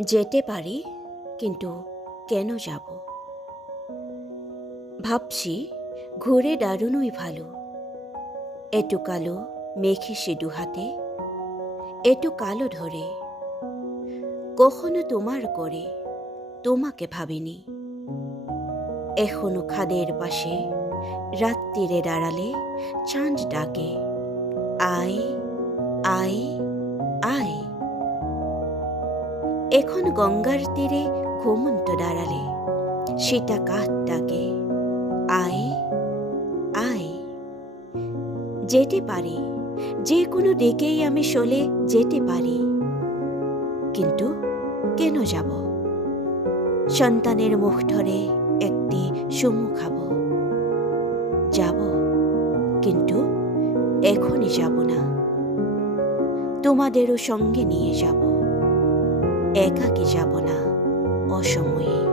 যেতে পারি, কিন্তু কেন যাব? ভাবছি ঘুরে দারুণই ভালো। একটু কালো মেঘে সে দুহাতে, একটু কালো ধরে। কখনো তোমার করে তোমাকে ভাবিনি। এখনো খাদের পাশে রাত্রিরে দাঁড়ালে চাঁদ ডাকে, আয় আয় আয়। এখন গঙ্গার তীরে ঘুমন্ত দাঁড়ালে সেটা কাঠ ডাকে, আয় আয়। যেতে পারি, যে কোনো দিকেই আমি চলে যেতে পারি, কিন্তু কেন যাব? সন্তানের মুখ ধরে একটি চুমু খাব, যাব, কিন্তু এখনই যাব না। তোমাদেরও সঙ্গে নিয়ে যাব, একাকী যাব না অসময়ে।